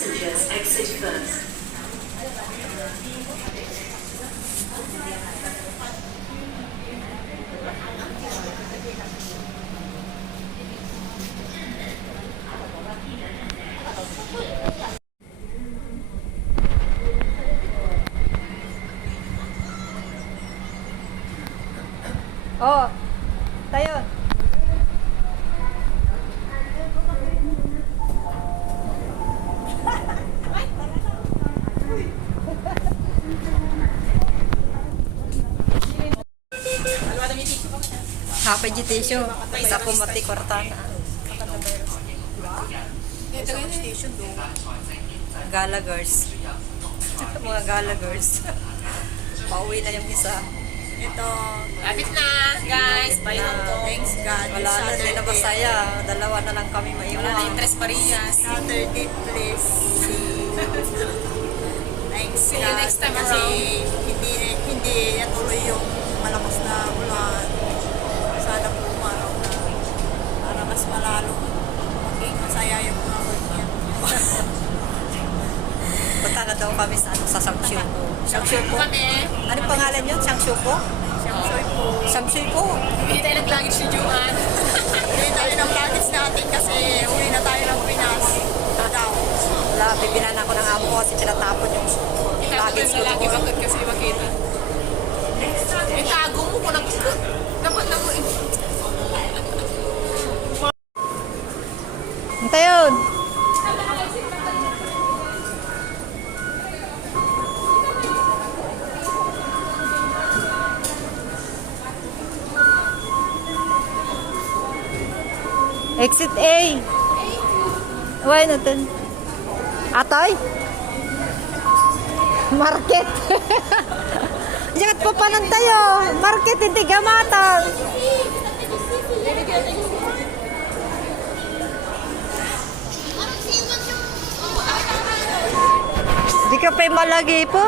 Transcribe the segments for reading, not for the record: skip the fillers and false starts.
Passengers exit first. Oh, tayo. Happy tissue. Sa pumati kortana. Ito yung station doon. Galagers. Mga Galagers. Pauwi na yung isa. Ito. Lapit na, guys. Bye na to. Thanks God. Wala na, hindi na masaya. Dalawa na lang kami maiwan. Wala na yung Tres Marias. Saturday, please. Thanks See you next time kasi around. hindi natuloy yung malakas na ulan. Sana po umaraw na para mas malalo maging masaya yung mga kanya. Punta na daw kami sa Samshupo. Samshupo? Kami. Ano pangalan yun? Samshupo? Siyempre po. Samshupo. Hindi tayo nag-luggage si Juan. Hindi tayo ng luggage natin kasi uwi na tayo ng Pinas. Daw. Wala, bibinan ako ng amo ko kasi tinatapon yung Tapos luggage yung ko. lalaki bakit kasi makita. Itago mo ko dapat na mo. Ito yun. Exit A. Uy, natin. Atoy? Market. Jangan pa panan tayo. Market, hindi gamatan. Di ka pa malagi po.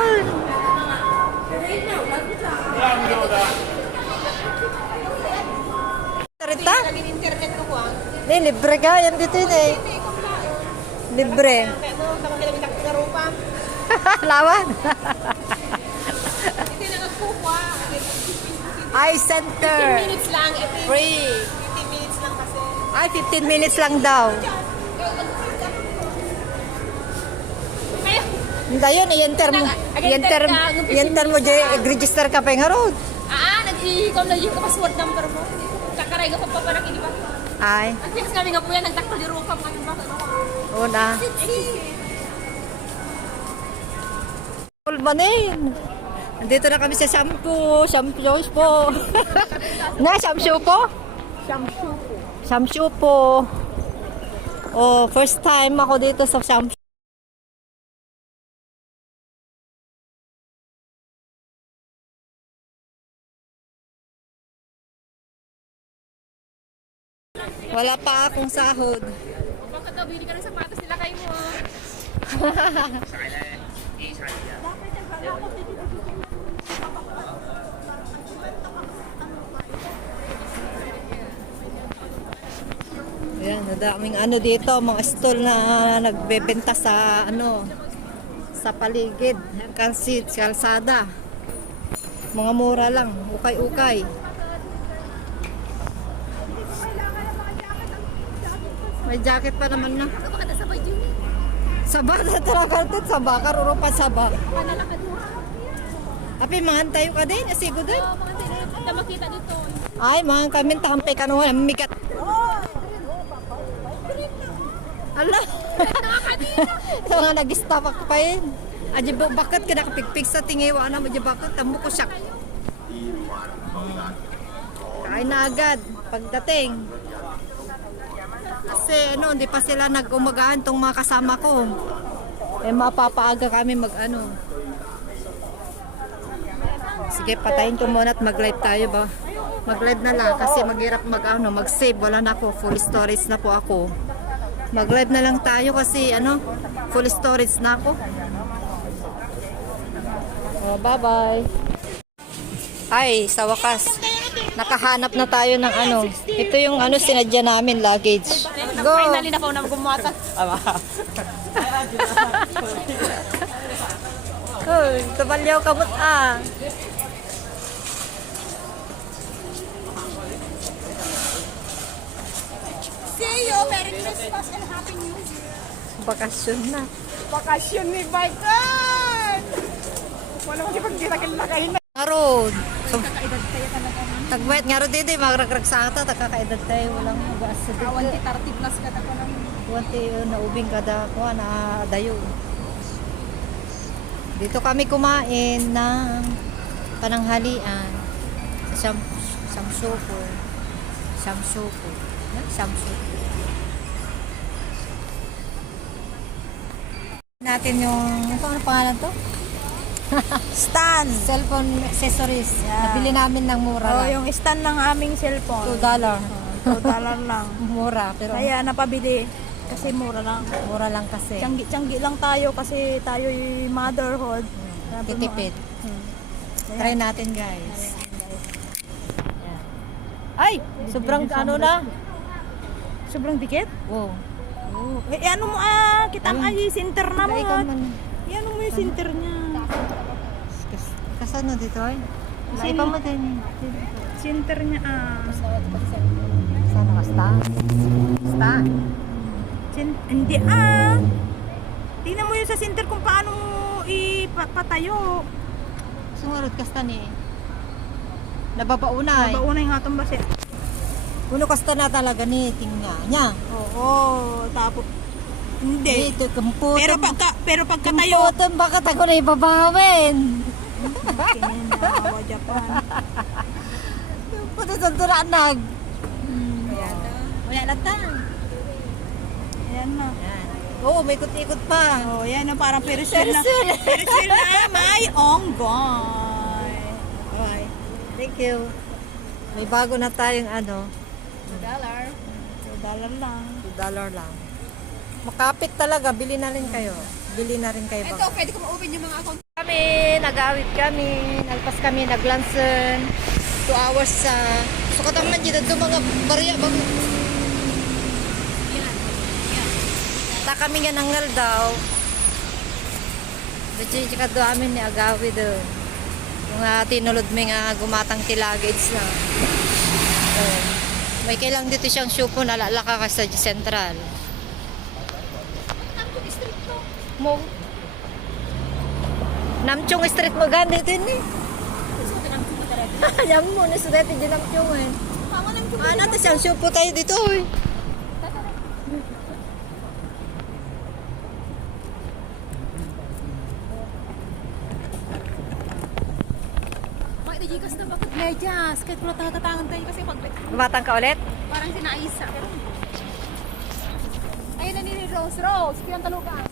Rita? Internet ko ko ah. Ni libre ka yan dito yun eh. Libre. Kaya mo, kapag kinamitak na rupa. Lawan. Hindi na nagkukuha. Eye center. 15 minutes lang. Free. 15 minutes lang kasi. Ay, 15 minutes lang daw. Kaya, Hindi yun, i-enter mo. I-enter mo, register ka pa yung harod. nag-i-ikaw na yung password number mo. Kakaray ka pa pa di ba? Ay, At least kami nga po yan, nagdaktal yung rupa mo. una. Ulmanin. Nandito na kami sa shampoo. Shampoo po. Na, shampoo po? Shampoo po. Shampoo po. Oh, first time ako dito sa shampoo. Wala pa akong sahod. Bakit daw, bili ka ng sapatos nila kayo mo. Ayan, nadaming ano dito, mga stall na nagbebenta sa ano, sa paligid, kansit, kalsada. Mga mura lang, ukay-ukay. May jacket pa naman na. Baka nasabay din. Saba na tarakartit, saba, karuro pa saba. Panalakad mo. Api, mangan tayo ka din, asigo din. Mga tinatanda makita dito. Ay, mangan kami, tampay ka naman, mikat. Ala. Ito nga nag-stop ako pa yun. Adya bakit ka nakapigpig sa tingiwa na mo adya bakit? Tamo ko siya. Kain na agad pagdating. Kasi ano, hindi pa sila nag-umagahan tong mga kasama ko. Eh mapapaaga kami mag-ano. Sige, patayin ko muna at mag-live tayo ba? Mag-live na lang kasi maghirap mag-ano, mag-save. Wala na ako, full storage na po ako. Mag-live na lang tayo kasi ano, full storage na ako. Oh, bye-bye. Ay, sa wakas, nakahanap na tayo ng ano. Ito yung ano sinadya namin, luggage. Go! Finally na po na gumata. Uy, tumalyaw kamot ah. See you! Merry Christmas and Happy New Year! Bakasyon na. Bakasyon ni Baikan! Wala mo pagkita-kilakahin na. Aron. So, tagwet nga ro dito, magragrag sa ata, tagkakaedad tayo, walang gas sa dito. Awan ti 30 plus ka na ko ng... Wanti naubing kada ko na dayo. Dito kami kumain ng pananghalian sa Samsopor. Samsopor. Samsopor. Natin yung, ano pangalan to? Stand. Cellphone accessories. Nabili namin ng mura Oh, lang. yung stand ng aming cellphone. $2. $2 lang. Mura, pero Kaya napabili kasi mura lang. mura lang kasi. Tiyanggi lang tayo kasi tayo'y motherhood. Sabi mo, Titipid. hmm. Try natin, guys. Yan. Ay! Sobrang ano na. Sobrang dikit? Wow. Eh, ano mo kitang ay center na mo. Ikaw man. Ano mo yung center niya? Kasano dito ay? Naipa mo din. Center niya Sana ka sta? Sta? Hindi tingnan mo yung sa center kung paano mo ipatayo. Sumurot ka sta ni. Nababaunay. Bauna yung atong base. Puno ka sta na talaga ni. Tingnan niya. Oo, tapos hindi. Dito, kamputan. Pero pagkatayo, Kamputan, bakit ako na ibabawin? Kinawa Japan. Puto sa turanag. Wala na ta. Ayan na. Oo, may ikot-ikot pa. Oh, yan na parang perisel na. Perisel. Perisel na may onggoy. Okay. Thank you. May bago na tayong ano. $2 lang. $2 lang. Makapit talaga. Bili na rin kayo. Bili na rin kayo. Ito, pwede ko ma-open yung mga account. Kami, nag-awit kami. Nalpas kami, naglanson. 2 hours sa... Sukatang man dito mga barya. Ta kami nga nangal daw. Dito ka doon amin ni agawi doon. Yung tinulod may nga gumatang tilagage na. May kailang dito siyang syupo na lalaka ka sa Central. Mo. Namchong street mo ganda din eh. Alam mo na sa dati din Namchong eh. Natin siyang syupo tayo dito eh. Bakit Gcash na bakit medyas? Kahit wala tatatangan tayo kasi pag Gumatang ka ulit? parang sinaisa. Ayun na ni Rose. Rose, pinantalugan.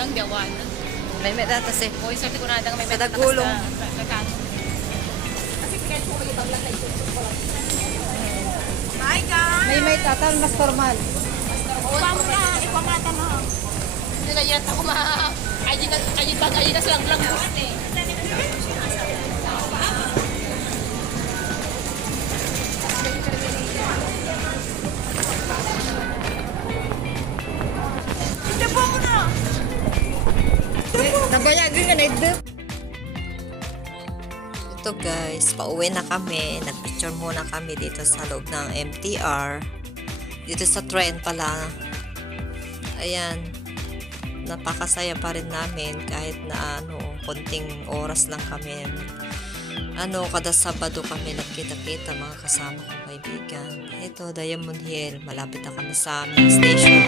Lang gawan. May datas eh. Oy, sabi ko na may Sa dagulong. Kasi kahit po ibang lang tayo. Hi guys! May tatan mas formal. Ipamata mo. Hindi na yan ako ID na silang lang buwan eh. Ito mo na! Nabayagin nga na ito. Ito guys, pauwi na kami. Nagpicture muna kami dito sa loob ng MTR. Dito sa train pala. Ayan. Napakasaya pa rin namin kahit na konting oras lang kami. Kada Sabado kami nagkita-kita mga kasama kong kaibigan. Ito, Diamond Hill. Malapit na kami sa aming station.